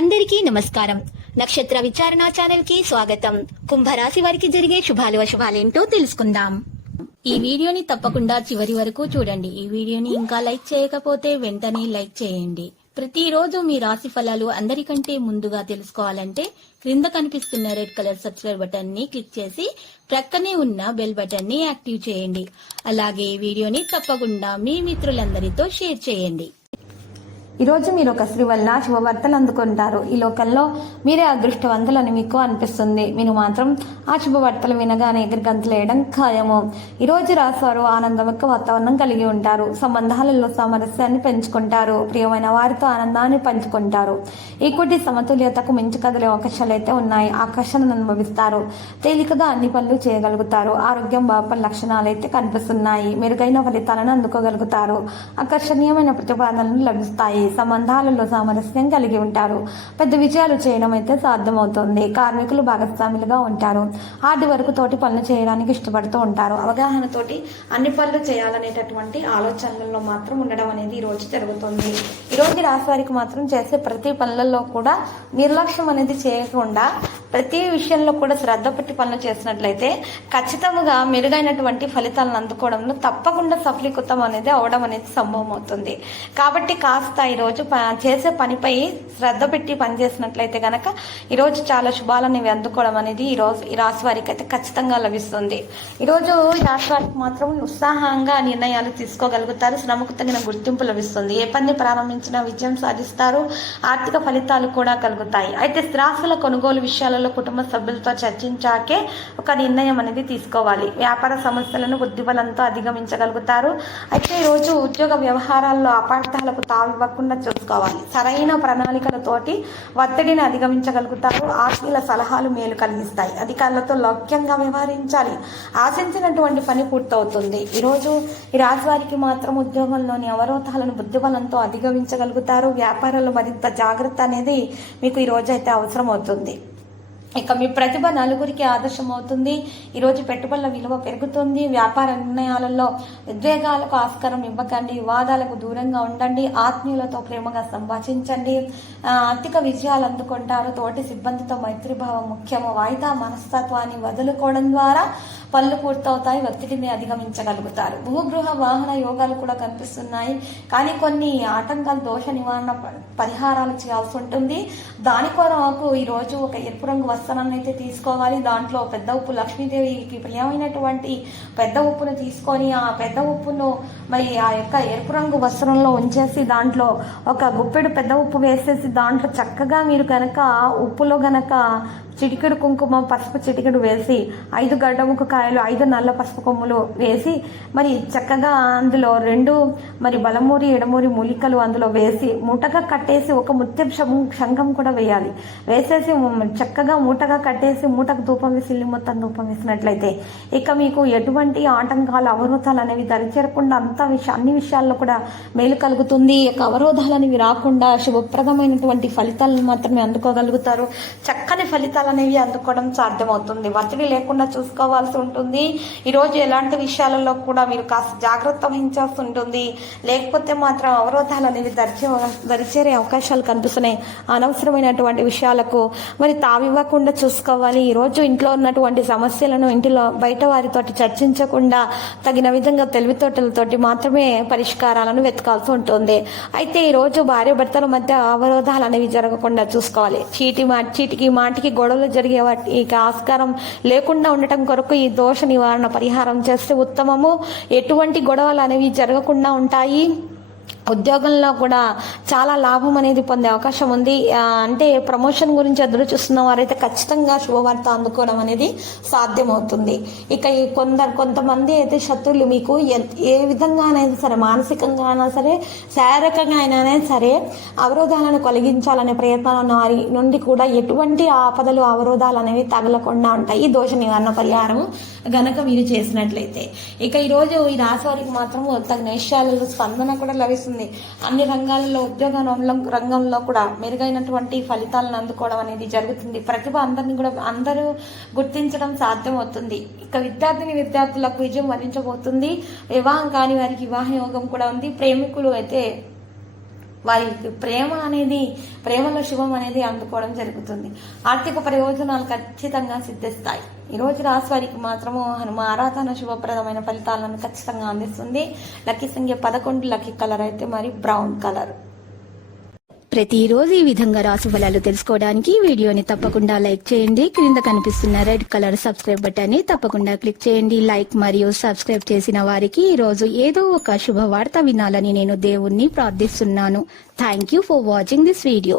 అందరికీ నమస్కారం. నక్షత్ర విచారణ ఛానల్ కి స్వాగతం. కుంభరాశి వారికి జరిగే శుభాలు అశుభాలేంటో తెలుసుకుందాం. ఈ వీడియోని తప్పకుండా చివరి వరకు చూడండి. ఈ వీడియోని ఇంకా లైక్ చేయకపోతే వెంటనే లైక్ చేయండి. ప్రతిరోజు మీ రాశి ఫలాలు అందరికంటే ముందుగా తెలుసుకోవాలంటే క్రింద కనిపిస్తున్న రెడ్ కలర్ సబ్స్క్రైబ్ బటన్ ని క్లిక్ చేసి ప్రక్కనే ఉన్న బెల్ బటన్ ని యాక్టివ్ చేయండి. అలాగే ఈ వీడియోని తప్పకుండా మీ మిత్రులందరితో షేర్ చేయండి. ఈరోజు మీరు ఒక స్త్రీ వల్ల శుభవార్తలు అందుకుంటారు. ఈ లోకంలో మీరే అదృష్టవంతులని మీకు అనిపిస్తుంది. మీరు మాత్రం ఆ శుభవార్తలు వినగానే ఎగిరిగంతులు వేయడం ఖాయము. ఈరోజు రాశివారు ఆనందమక్క వాతావరణం కలిగి ఉంటారు. సంబంధాలలో సామరస్యాన్ని పెంచుకుంటారు. ప్రియమైన వారితో ఆనందాన్ని పంచుకుంటారు. ఈక్విటీ సమతుల్యతకు మించి కదిలే అవకాశాలు అయితే ఉన్నాయి. ఆకర్షణను అనుభవిస్తారు. తేలికగా అన్ని పనులు చేయగలుగుతారు. ఆరోగ్యం బాపని లక్షణాలు అయితే కనిపిస్తున్నాయి. మెరుగైన ఫలితాలను అందుకోగలుగుతారు. ఆకర్షణీయమైన ప్రతిపాదనలు లభిస్తాయి. సంబంధాలలో సామరస్యం కలిగి ఉంటారు. పెద్ద విజయాలు చేయడం అయితే సాధ్యమవుతుంది. కార్మికులు భాగస్వాములుగా ఉంటారు. ఆది వరకు తోటి పనులు చేయడానికి ఇష్టపడుతూ ఉంటారు. అవగాహనతోటి అన్ని పనులు చేయాలనేటటువంటి ఆలోచనలలో మాత్రం ఉండడం అనేది ఈ రోజు జరుగుతుంది. ఈ రోజు రాశి వారికి మాత్రం చేసే ప్రతి పనులలో కూడా నిర్లక్ష్యం అనేది చేయకుండా ప్రతి విషయంలో కూడా శ్రద్ధ పెట్టి పనులు చేసినట్లయితే ఖచ్చితంగా మెరుగైనటువంటి ఫలితాలను అందుకోవడంలో తప్పకుండా సఫలీకృతం అనేది అవడం అనేది సంభవం అవుతుంది. కాబట్టి కాస్త ఈరోజు చేసే పనిపై శ్రద్ధ పెట్టి పనిచేసినట్లయితే గనక ఈరోజు చాలా శుభాలను అందుకోవడం అనేది ఈ రాశి వారికి అయితే ఖచ్చితంగా లభిస్తుంది. ఈరోజు ఈ రాశి వారికి మాత్రం ఉత్సాహంగా నిర్ణయాలు తీసుకోగలుగుతారు. శ్రమకు తగిన గుర్తింపు లభిస్తుంది. ఏ పని ప్రారంభించినా విజయం సాధిస్తారు. ఆర్థిక ఫలితాలు కూడా కలుగుతాయి. అయితే స్థిరాస్తుల కొనుగోలు విషయాలలో కుటుంబ సభ్యులతో చర్చించాకే ఒక నిర్ణయం అనేది తీసుకోవాలి. వ్యాపార సమస్యలను బుద్ధిబలంతో అధిగమించగలుగుతారు. అయితే ఈరోజు ఉద్యోగ వ్యవహారాల్లో అపార్థాలకు తావివ్వకుండా చూసుకోవాలి. సరైన ప్రణాళికలతోటి ఒత్తిడిని అధిగమించగలుగుతారు. ఆత్మీయుల సలహాలు మేలు కలిగిస్తాయి. అధికారులతో లౌక్యంగా వ్యవహరించాలి. ఆశించినటువంటి పని పూర్తవుతుంది. ఈరోజు ఈ రాశి వారికి మాత్రం ఉద్యోగంలోని అవరోధాలను బుద్ధిబలంతో అధిగమించగలుగుతారు. వ్యాపారాల్లో మరింత జాగ్రత్త అనేది మీకు ఈ రోజు అయితే అవసరం అవుతుంది. ఇక మీ ప్రతిభ నలుగురికి ఆదర్శం అవుతుంది. ఈరోజు పెట్టుబడుల విలువ పెరుగుతుంది. వ్యాపార నిర్ణయాలలో ఉద్వేగాలకు ఆస్కారం ఇవ్వకండి. వివాదాలకు దూరంగా ఉండండి. ఆత్మీయులతో ప్రేమగా సంభాషించండి. ఆర్థిక విజయాలు అందుకుంటారు. తోటి సిబ్బందితో మైత్రిభావం ముఖ్యము. వాయిదా మనస్తత్వాన్ని వదులుకోవడం ద్వారా పనులు పూర్తవుతాయి. ఒత్తిడిని అధిగమించగలుగుతారు. భూగృహ వాహన యోగాలు కూడా కనిపిస్తున్నాయి. కానీ కొన్ని ఆటంకాలు దోష నివారణ పరిహారాలు చేయాల్సి ఉంటుంది. దాని కొరకు ఈరోజు ఒక ఎరుపు రంగు వస్త్రాన్ని అయితే తీసుకోవాలి. దాంట్లో పెద్ద ఉప్పు, లక్ష్మీదేవికి ప్రియమైనటువంటి పెద్ద ఉప్పును తీసుకొని ఆ పెద్ద ఉప్పును మరి ఆ యొక్క ఎరుపు రంగు వస్త్రంలో ఉంచేసి దాంట్లో ఒక గుప్పెడు పెద్ద ఉప్పు వేసేసి దాంట్లో చక్కగా మీరు కనుక ఉప్పులో గనక చిటికెడు కుంకుమ, పసుపు చిటికెడు వేసి 5 గడ్డముకు కాయలు, 5 నల్ల పసుపు కొమ్ములు వేసి మరి చక్కగా అందులో 2 మరి బలమూరి ఎడమూరి మూలికలు అందులో వేసి మూటగా కట్టేసి ఒక ముత్యం శంఖం కూడా వేయాలి. వేసేసి చక్కగా మూటగా కట్టేసి మూటకు ధూపం వేసి ఇల్లు మొత్తం ధూపం వేసినట్లయితే ఇక మీకు ఎటువంటి ఆటంకాలు, అవరోధాలు అనేవి దరిచేరకుండా అన్ని విషయాల్లో కూడా మేలు కలుగుతుంది. ఇక అవరోధాలు అనేవి రాకుండా శుభప్రదమైనటువంటి ఫలితాలను మాత్రమే అందుకోగలుగుతారు. చక్కని ఫలితాలు అనేవి అందుకోవడం సాధ్యమవుతుంది. ఒత్తిడి లేకుండా చూసుకోవాల్సి ఉంటుంది. ఈరోజు ఎలాంటి విషయాలలో కూడా మీరు కాస్త జాగ్రత్త వహించాల్సి ఉంటుంది. లేకపోతే మాత్రం అవరోధాలు అనేవి దరిచేరే అవకాశాలు కనిపిస్తున్నాయి. అనవసరమైనటువంటి విషయాలకు మరి తావివ్వకుండా చూసుకోవాలి. ఈరోజు ఇంట్లో ఉన్నటువంటి సమస్యలను ఇంటిలో బయట వారితోటి చర్చించకుండా తగిన విధంగా తెలివితోటలతోటి మాత్రమే పరిష్కారాలను వెతకాల్సి ఉంటుంది. అయితే ఈరోజు భార్య భర్తల మధ్య అవరోధాలు అనేవి జరగకుండా చూసుకోవాలి. చీటికి మాటికి గొడవలు జరిగే వాటికి ఆస్కారం లేకుండా ఉండటం కొరకు ఈ దోష నివారణ పరిహారం చేస్తే ఉత్తమము. ఎటువంటి గొడవలు అనేవి జరగకుండా ఉంటాయి. ఉద్యోగంలో కూడా చాలా లాభం అనేది పొందే అవకాశం ఉంది. అంటే ప్రమోషన్ గురించి ఎదురు చూస్తున్న వారైతే ఖచ్చితంగా శుభవార్త అందుకోవడం అనేది సాధ్యమవుతుంది. ఇక ఈ కొంతమంది అయితే శత్రువులు మీకు ఏ విధంగా అయినా సరే, మానసికంగా అయినా సరే, శారీరకంగా అయినా సరే అవరోధాలను కలిగించాలనే ప్రయత్నాలు ఉన్న వారి నుండి కూడా ఎటువంటి ఆపదలు, అవరోధాలు అనేవి తగలకుండా ఉంటాయి ఈ దోష నివారణ పరిహారం గనక మీరు చేసినట్లయితే. ఇక ఈరోజు ఈ రాశి వారికి మాత్రం తగిన విషయాలలో స్పందన కూడా లభిస్తుంది. అన్ని రంగాలలో, ఉద్యోగ రంగంలో కూడా మెరుగైనటువంటి ఫలితాలను అందుకోవడం అనేది జరుగుతుంది. ప్రతిభ అందరూ గుర్తించడం సాధ్యమవుతుంది. ఇక విద్యార్థులకు విజయం వరించబోతుంది. వివాహం కాని వారికి వివాహ యోగం కూడా ఉంది. ప్రేమికులు అయితే వారికి ప్రేమలో శుభం అనేది అందుకోవడం జరుగుతుంది. ఆర్థిక ప్రయోజనాలు ఖచ్చితంగా సిద్ధిస్తాయి. ఈ రోజు రాశి వారికి మాత్రము హనుమ ఆరాధన శుభప్రదమైన ఫలితాలను ఖచ్చితంగా అందిస్తుంది. లక్కీ సంఖ్య 11, లక్కీ కలర్ అయితే మరి బ్రౌన్ కలర్. ప్రతిరోజు ఈ విధంగా రాశి ఫలాలు తెలుసుకోవడానికి ఈ వీడియోని తప్పకుండా లైక్ చేయండి. క్రింద కనిపిస్తున్న రెడ్ కలర్ సబ్స్క్రైబ్ బటన్ ని తప్పకుండా క్లిక్ చేయండి. లైక్ మరియు సబ్స్క్రైబ్ చేసిన వారికి ఈ రోజు ఏదో ఒక శుభవార్త వినాలని నేను దేవుణ్ణి ప్రార్థిస్తున్నాను. Thank you for watching this video.